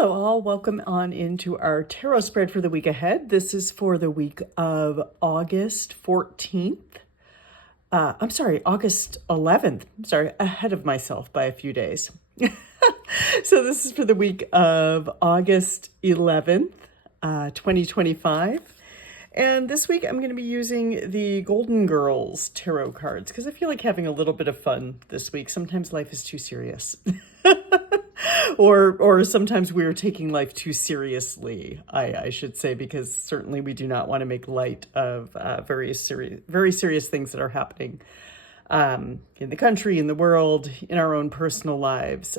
Hello all, welcome on into our tarot spread for the week ahead. This is for the week of August 14th. August 11th. Ahead of myself by a few days. So this is for the week of August 11th, 2025. And this week I'm going to be using the Golden Girls tarot cards because I feel like having a little bit of fun this week. Sometimes life is too serious. Or sometimes we're taking life too seriously, I should say, because certainly we do not want to make light of very serious things that are happening in the country, in the world, in our own personal lives.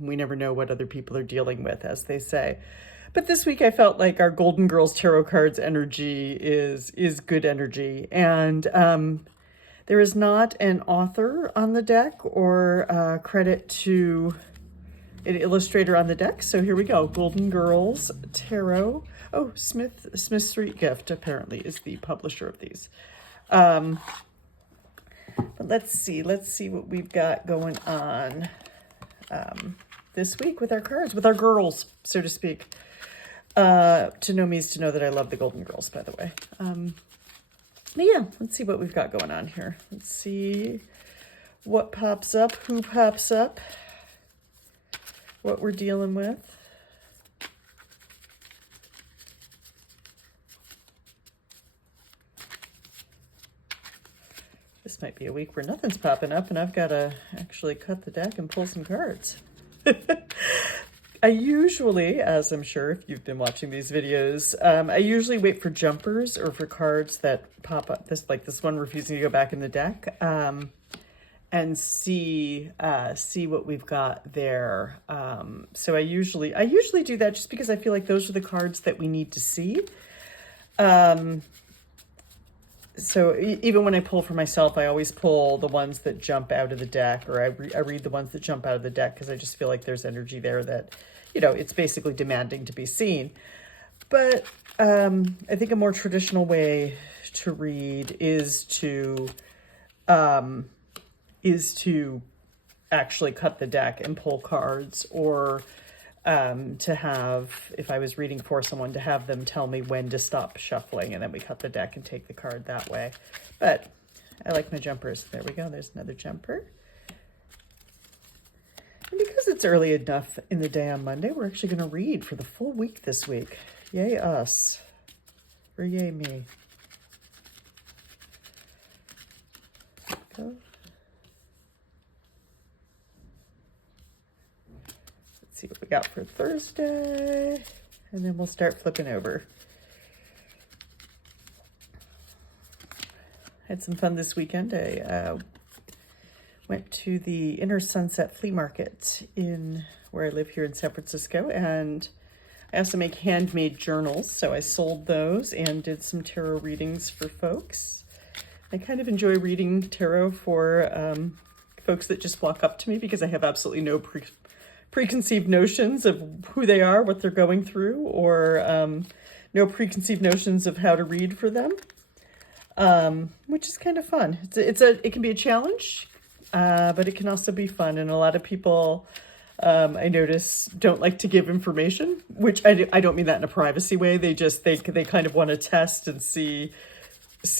We never know what other people are dealing with, as they say. But this week I felt like our Golden Girls tarot cards energy is good energy. And there is not an author on the deck or credit to an illustrator on the deck. So here we go. Golden Girls Tarot. Oh, Smith Street Gift apparently is the publisher of these. But let's see what we've got going on this week with our cards, with our girls, so to speak. To know me is to know that I love the Golden Girls, by the way. But yeah, let's see what we've got going on here. Let's see what pops up, who pops up, what we're dealing with. This might be a week where nothing's popping up and I've got to actually cut the deck and pull some cards. I usually, as I'm sure if you've been watching these videos, I usually wait for jumpers or for cards that pop up, like this one refusing to go back in the deck, and see what we've got there. So I usually do that just because I feel like those are the cards that we need to see. So even when I pull for myself, I always pull the ones that jump out of the deck, or I read the ones that jump out of the deck because I just feel like there's energy there that, it's basically demanding to be seen. But I think a more traditional way to read is to actually cut the deck and pull cards, or to have, if I was reading for someone, to have them tell me when to stop shuffling, and then we cut the deck and take the card that way. But I like my jumpers. There we go. There's another jumper. And because it's early enough in the day on Monday, we're actually going to read for the full week this week. Yay us. Or yay me. Go. See what we got for Thursday, and then we'll start flipping over. Had some fun this weekend. I went to the Inner Sunset Flea Market in where I live here in San Francisco, and I also make handmade journals, so I sold those and did some tarot readings for folks. I kind of enjoy reading tarot for folks that just walk up to me because I have absolutely no preconceived notions of who they are, what they're going through, or no preconceived notions of how to read for them, which is kind of fun. It can be a challenge, but it can also be fun. And a lot of people, I notice, don't like to give information, which I don't mean that in a privacy way. They kind of want to test and see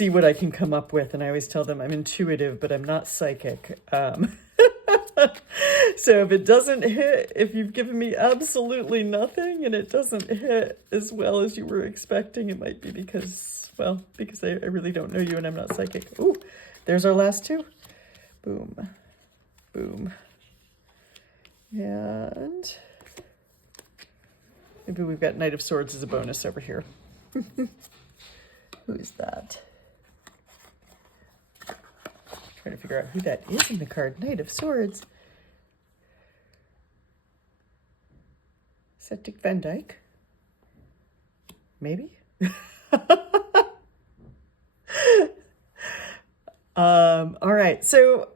what I can come up with. And I always tell them I'm intuitive, but I'm not psychic. So if it doesn't hit, if you've given me absolutely nothing and it doesn't hit as well as you were expecting, it might be because I really don't know you and I'm not psychic. Ooh, there's our last two. Boom, boom. And maybe we've got Knight of Swords as a bonus over here. Who is that? Trying to figure out who that is in the card. Knight of Swords. Is that Dick Van Dyke? Maybe? All right. So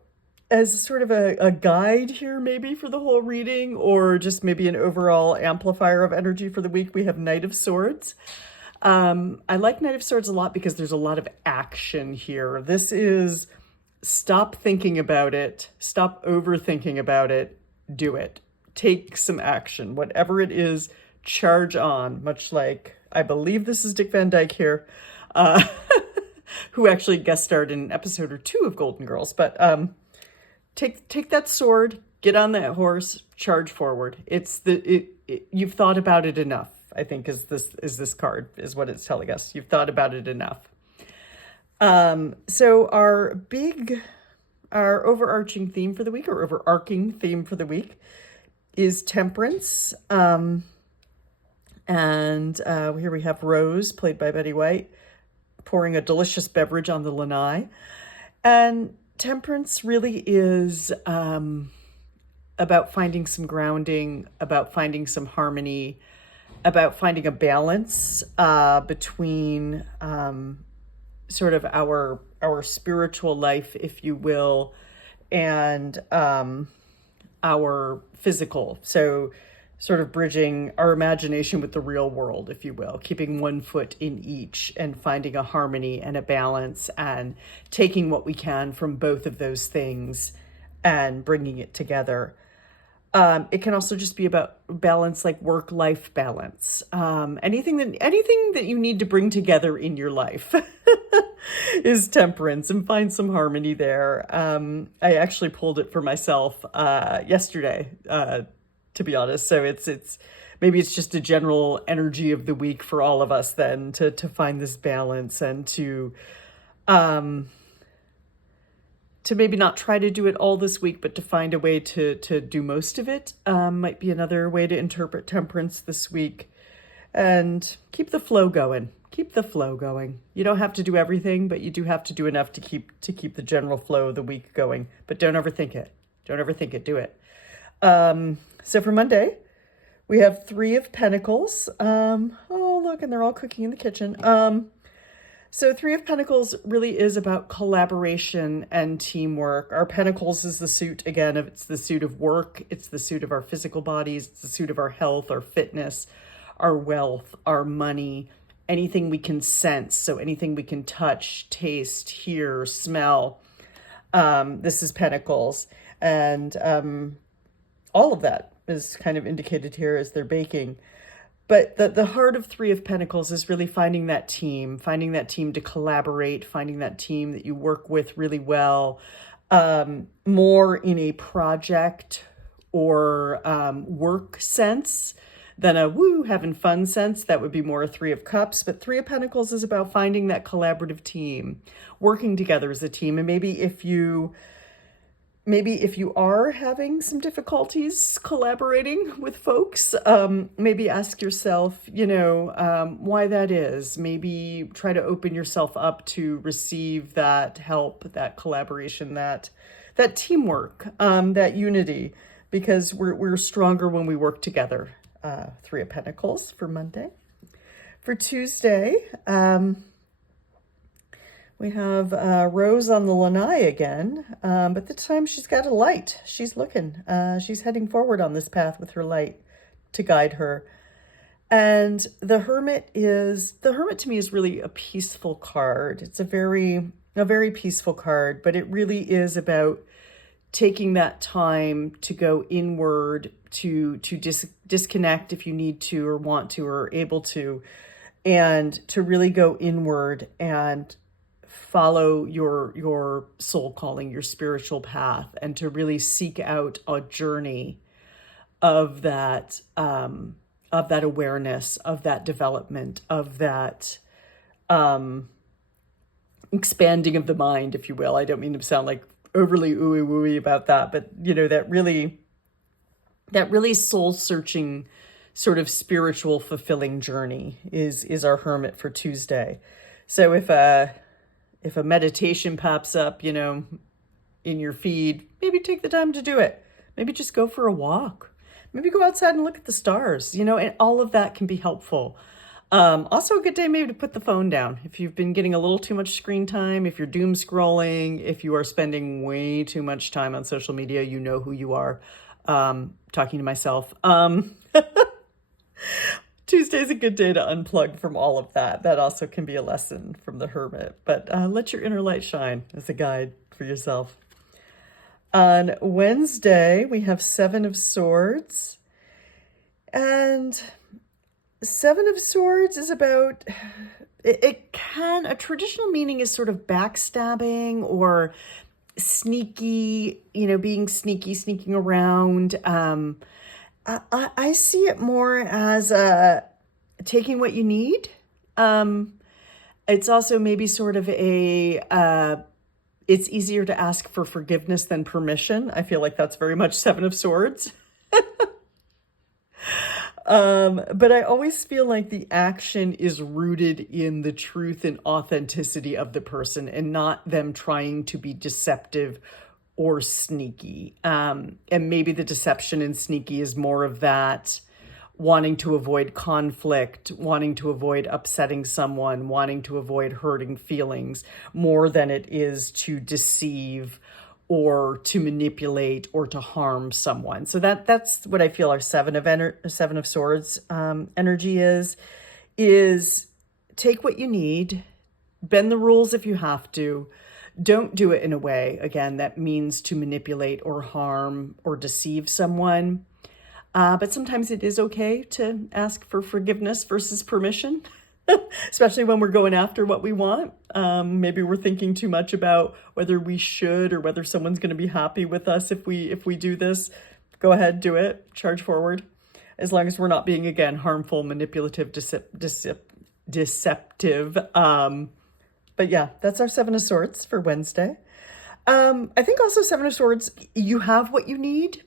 as sort of a guide here, maybe for the whole reading, or just maybe an overall amplifier of energy for the week, we have Knight of Swords. I like Knight of Swords a lot because there's a lot of action here. This is stop thinking about it, stop overthinking about it, do it. take some action. Whatever it is, charge on, much like, I believe this is Dick Van Dyke here, who actually guest starred in an episode or two of Golden Girls. But take that sword, get on that horse, charge forward. You've thought about it enough, I think, is this card, is what it's telling us. You've thought about it enough. So our overarching theme for the week, or overarching theme for the week, is temperance. And here we have Rose, played by Betty White, pouring a delicious beverage on the lanai. And temperance really is about finding some grounding, about finding some harmony, about finding a balance between sort of our spiritual life, if you will, and our physical. So sort of bridging our imagination with the real world, if you will, keeping one foot in each and finding a harmony and a balance and taking what we can from both of those things and bringing it together. It can also just be about balance, like work-life balance. Anything that you need to bring together in your life is temperance, and find some harmony there. I actually pulled it for myself yesterday, to be honest. So it's maybe it's just a general energy of the week for all of us then to find this balance, and to maybe not try to do it all this week, but to find a way to do most of it might be another way to interpret temperance this week. And keep the flow going. Keep the flow going. You don't have to do everything, but you do have to do enough to keep the general flow of the week going. But don't overthink it. Don't overthink it. Do it. So for Monday, we have 3 of Pentacles. Oh, look, and they're all cooking in the kitchen. So 3 of Pentacles really is about collaboration and teamwork. Our Pentacles is the suit, again, it's the suit of work. It's the suit of our physical bodies. It's the suit of our health, our fitness, our wealth, our money, anything we can sense. So anything we can touch, taste, hear, smell. This is Pentacles. And all of that is kind of indicated here as they're baking. But the heart of 3 of Pentacles is really finding that team to collaborate, finding that team that you work with really well, more in a project or work sense than a having fun sense. That would be more a 3 of Cups. But 3 of Pentacles is about finding that collaborative team, working together as a team. And maybe if you are having some difficulties collaborating with folks, maybe ask yourself, why that is. Maybe try to open yourself up to receive that help, that collaboration, that teamwork, that unity, because we're stronger when we work together. 3 of Pentacles for Monday. For Tuesday, we have Rose on the lanai again, but this time she's got a light. She's looking. She's heading forward on this path with her light to guide her. And the Hermit to me is really a peaceful card. It's a very peaceful card, but it really is about taking that time to go inward, to disconnect if you need to or want to or able to, and to really go inward and follow your soul calling, your spiritual path, and to really seek out a journey of that awareness, of that development, of that expanding of the mind, if you will. I don't mean to sound like overly ooey wooey about that, but that really soul searching sort of spiritual fulfilling journey is our Hermit for Tuesday. So if a meditation pops up, in your feed, maybe take the time to do it. Maybe just go for a walk. Maybe go outside and look at the stars, and all of that can be helpful. Also a good day maybe to put the phone down. If you've been getting a little too much screen time, if you're doom scrolling, if you are spending way too much time on social media, you know who you are. Talking to myself. Tuesday's a good day to unplug from all of that. That also can be a lesson from the Hermit. But let your inner light shine as a guide for yourself. On Wednesday, we have Seven of Swords. And Seven of Swords is about, a traditional meaning is sort of backstabbing or sneaky, being sneaky, sneaking around. I see it more as taking what you need. It's also maybe sort of it's easier to ask for forgiveness than permission. I feel like that's very much Seven of Swords. But I always feel like the action is rooted in the truth and authenticity of the person and not them trying to be deceptive or sneaky. And maybe the deception and sneaky is more of that wanting to avoid conflict, wanting to avoid upsetting someone, wanting to avoid hurting feelings more than it is to deceive or to manipulate or to harm someone. So that's what I feel our Seven of Swords energy is take what you need, bend the rules if you have to. Don't do it in a way, again, that means to manipulate or harm or deceive someone. But sometimes it is okay to ask for forgiveness versus permission, especially when we're going after what we want. Maybe we're thinking too much about whether we should or whether someone's going to be happy with us if we do this. Go ahead, do it, charge forward. As long as we're not being, again, harmful, manipulative, deceptive. But yeah, that's our Seven of Swords for Wednesday. I think also Seven of Swords, you have what you need.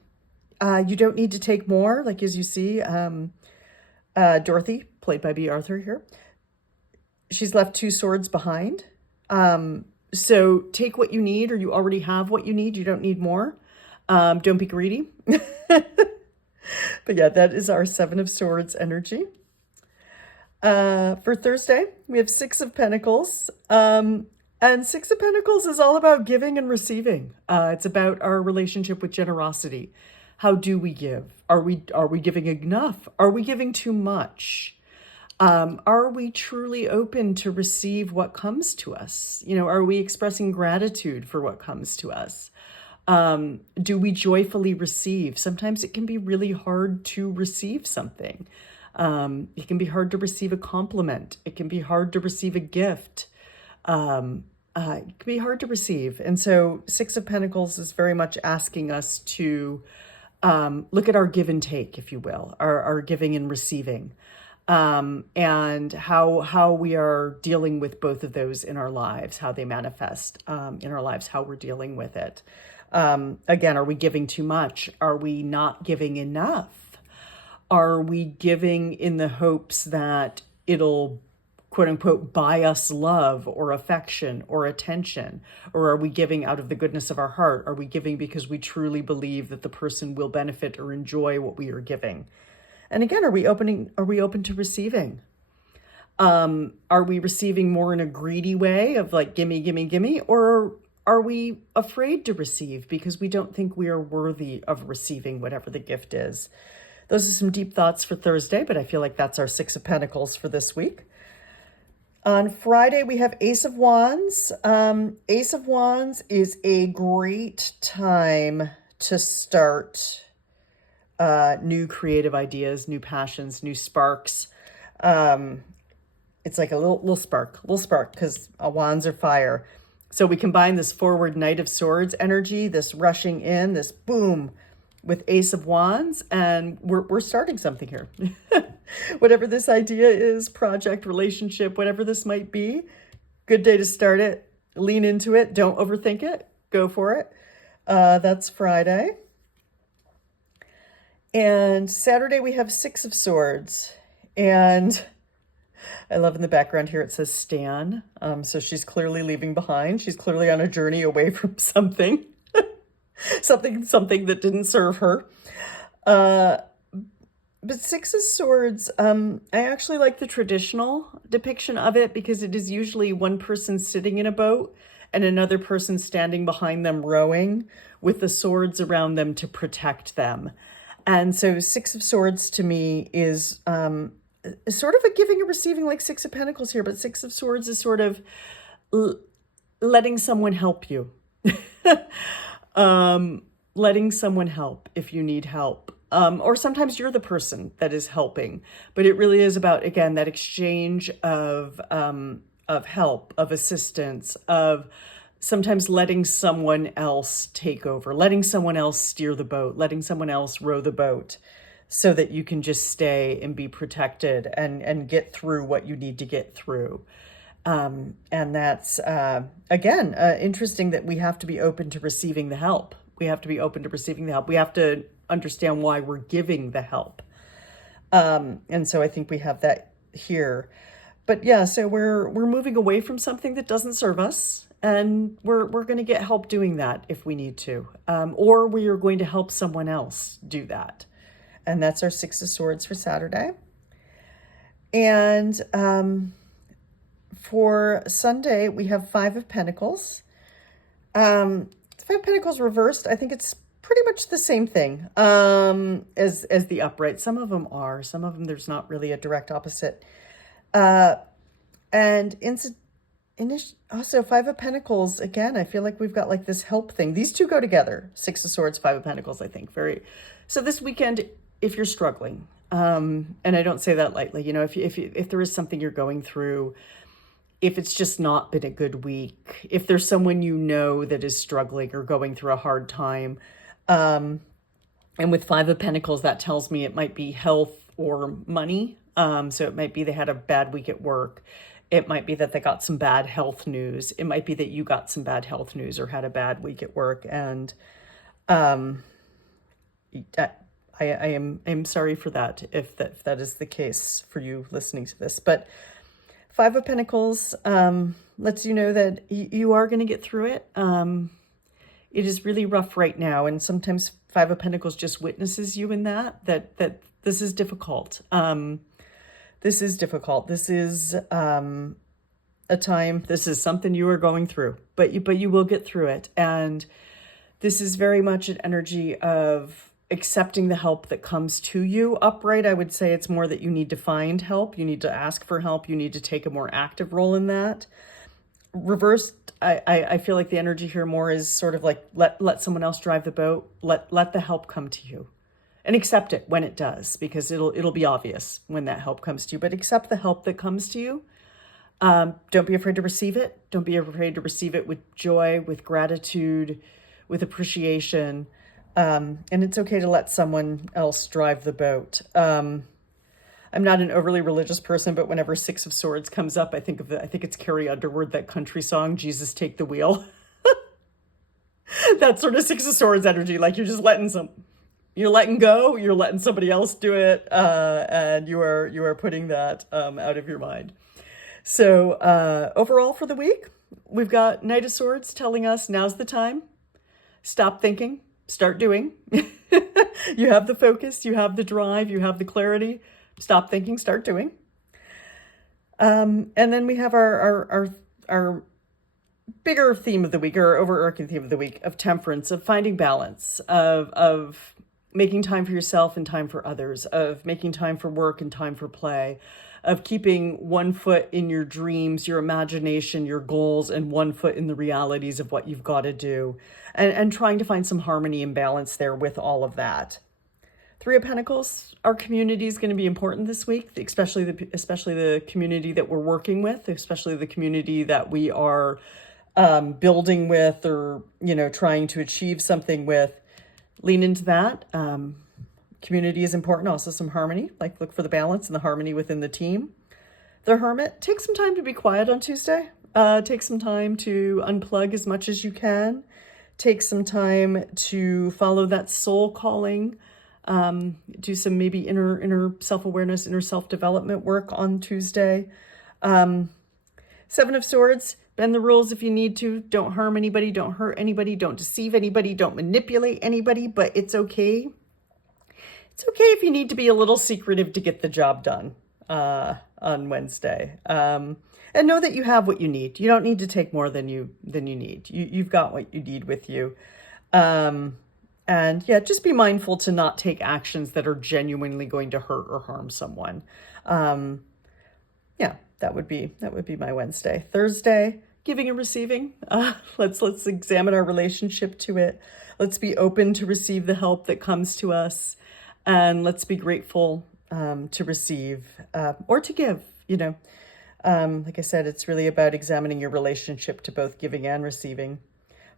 You don't need to take more, like as you see, Dorothy, played by Bea Arthur here. She's left two swords behind. So take what you need, or you already have what you need. You don't need more. Don't be greedy. But yeah, that is our Seven of Swords energy. For Thursday, we have Six of Pentacles. And Six of Pentacles is all about giving and receiving. It's about our relationship with generosity. How do we give? Are we giving enough? Are we giving too much? Are we truly open to receive what comes to us? Are we expressing gratitude for what comes to us? Do we joyfully receive? Sometimes it can be really hard to receive something. It can be hard to receive a compliment. It can be hard to receive a gift. It can be hard to receive. And so Six of Pentacles is very much asking us to look at our give and take, if you will, our giving and receiving, and how we are dealing with both of those in our lives, how they manifest in our lives, how we're dealing with it. Again, are we giving too much? Are we not giving enough? Are we giving in the hopes that it'll, quote unquote, buy us love or affection or attention? Or are we giving out of the goodness of our heart? Are we giving because we truly believe that the person will benefit or enjoy what we are giving? And again, are we open to receiving? Are we receiving more in a greedy way of like, gimme, gimme, gimme? Or are we afraid to receive because we don't think we are worthy of receiving whatever the gift is? Those are some deep thoughts for Thursday, but I feel like that's our Six of Pentacles for this week. On Friday, we have Ace of Wands. Ace of Wands is a great time to start new creative ideas, new passions, new sparks. It's like a little spark, because wands are fire. So we combine this forward Knight of Swords energy, this rushing in, this boom, with Ace of Wands, and we're starting something here. Whatever this idea is, project, relationship, whatever this might be, good day to start it. Lean into it. Don't overthink it. Go for it. That's Friday. And Saturday we have Six of Swords. And I love in the background here it says Stan. So she's clearly leaving behind. She's clearly on a journey away from something. something that didn't serve her. But Six of Swords, I actually like the traditional depiction of it because it is usually one person sitting in a boat and another person standing behind them rowing with the swords around them to protect them. And so Six of Swords to me is sort of a giving and receiving, like Six of Pentacles here, but Six of Swords is sort of letting someone help you. Letting someone help if you need help. Or sometimes you're the person that is helping, but it really is about, again, that exchange of help, of assistance, of sometimes letting someone else take over, letting someone else steer the boat, letting someone else row the boat so that you can just stay and be protected and get through what you need to get through. And that's, again, interesting that we have to be open to receiving the help. We have to be open to receiving the help. We have to understand why we're giving the help. And so I think we have that here. But yeah, so we're moving away from something that doesn't serve us, and we're going to get help doing that if we need to, or we are going to help someone else do that. And that's our Six of Swords for Saturday. And for Sunday, we have Five of Pentacles. Five of Pentacles reversed. I think it's pretty much the same thing as the upright. Some of them are. Some of them there's not really a direct opposite. And also Five of Pentacles, again, I feel like we've got like this help thing. These two go together. Six of Swords, Five of Pentacles, I think. So this weekend, if you're struggling, and I don't say that lightly, you know, if there is something you're going through, if it's just not been a good week, if there's someone you know that is struggling or going through a hard time, and with Five of Pentacles, that tells me it might be health or money. So it might be they had a bad week at work. It might be that they got some bad health news. It might be that you got some bad health news or had a bad week at work. And I am sorry for that, if that is the case for you listening to this. But Five of Pentacles lets you know that you are going to get through it. It is really rough right now, and sometimes Five of Pentacles just witnesses you in that this is difficult. This is difficult. This is a time. This is something you are going through, but you will get through it. And this is very much an energy of accepting the help that comes to you. Upright, I would say it's more that you need to find help. You need to ask for help. You need to take a more active role in that. Reversed, I feel like the energy here more is sort of like let someone else drive the boat. Let the help come to you, and accept it when it does, because it'll be obvious when that help comes to you. But accept the help that comes to you. Don't be afraid to receive it. Don't be afraid to receive it with joy, with gratitude, with appreciation. And it's okay to let someone else drive the boat. I'm not an overly religious person, but whenever Six of Swords comes up, I think it's Carrie Underwood, that country song, Jesus Take the Wheel. That sort of Six of Swords energy, like you're letting go, you're letting somebody else do it, and you are putting that out of your mind. So overall for the week, we've got Knight of Swords telling us now's the time. Stop thinking, start doing. You have the focus, you have the drive, you have the clarity. Stop thinking, start doing. And then we have our bigger theme of the week, or overarching theme of the week, of temperance, of finding balance, of making time for yourself and time for others, of making time for work and time for play, of keeping one foot in your dreams, your imagination, your goals, and one foot in the realities of what you've got to do, and trying to find some harmony and balance there with all of that. Three of Pentacles, our community is going to be important this week, especially the community that we're working with, especially the community that we are building with, or, you know, trying to achieve something with. Lean into that. Community is important. Also some harmony, like look for the balance and the harmony within the team. The Hermit, take some time to be quiet on Tuesday. Take some time to unplug as much as you can. Take some time to follow that soul calling. Do some maybe inner self-awareness, inner self-development work on Tuesday. Seven of Swords, bend the rules if you need to. Don't harm anybody, don't hurt anybody, don't deceive anybody, don't manipulate anybody, but it's okay. It's okay if you need to be a little secretive to get the job done on Wednesday. And know that you have what you need. You don't need to take more than you need. You've got what you need with you. And yeah, just be mindful to not take actions that are genuinely going to hurt or harm someone. Yeah, that would be my Wednesday. Thursday, giving and receiving. Let's examine our relationship to it. Let's be open to receive the help that comes to us, and let's be grateful to receive or to give. Like I said, it's really about examining your relationship to both giving and receiving.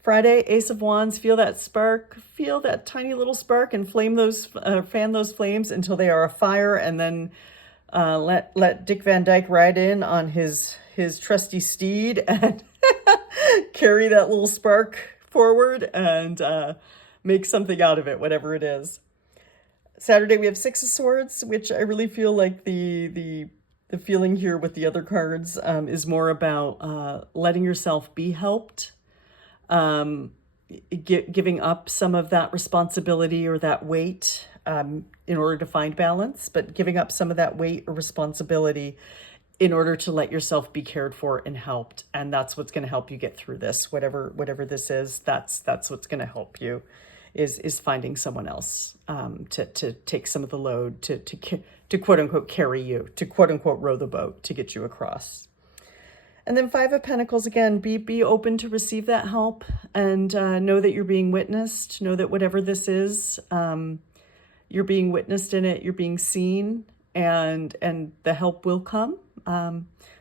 Friday, Ace of Wands, feel that spark, feel that tiny little spark, and fan those flames until they are afire, and then let Dick Van Dyke ride in on his trusty steed and carry that little spark forward and make something out of it, whatever it is. Saturday, we have Six of Swords, which I really feel like the feeling here with the other cards is more about letting yourself be helped, giving up some of that responsibility or that weight in order to find balance, but giving up some of that weight or responsibility in order to let yourself be cared for and helped. And that's what's going to help you get through this, whatever this is. That's what's going to help you is finding someone else to take some of the load, to quote unquote carry you, to quote unquote row the boat, to get you across. And then Five of Pentacles, again, be open to receive that help, and know that you're being witnessed. Know that whatever this is, you're being witnessed in it, you're being seen, and the help will come.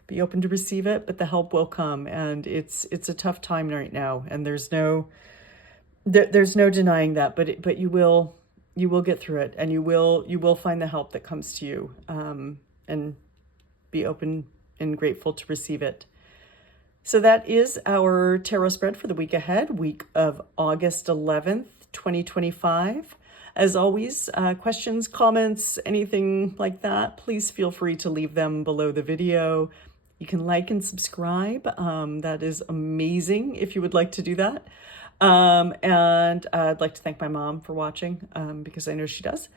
Be open to receive it, but the help will come. And it's a tough time right now, and there's no denying that, but you will get through it, and you will find the help that comes to you, and be open and grateful to receive it. So that is our tarot spread for the week ahead, week of August 11th, 2025. As always, questions, comments, anything like that, please feel free to leave them below the video. You can like and subscribe. That is amazing if you would like to do that. And I'd like to thank my mom for watching, because I know she does.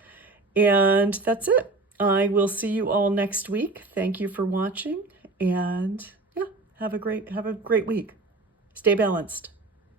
And that's it. I will see you all next week. Thank you for watching, and yeah, have a great week. Stay balanced.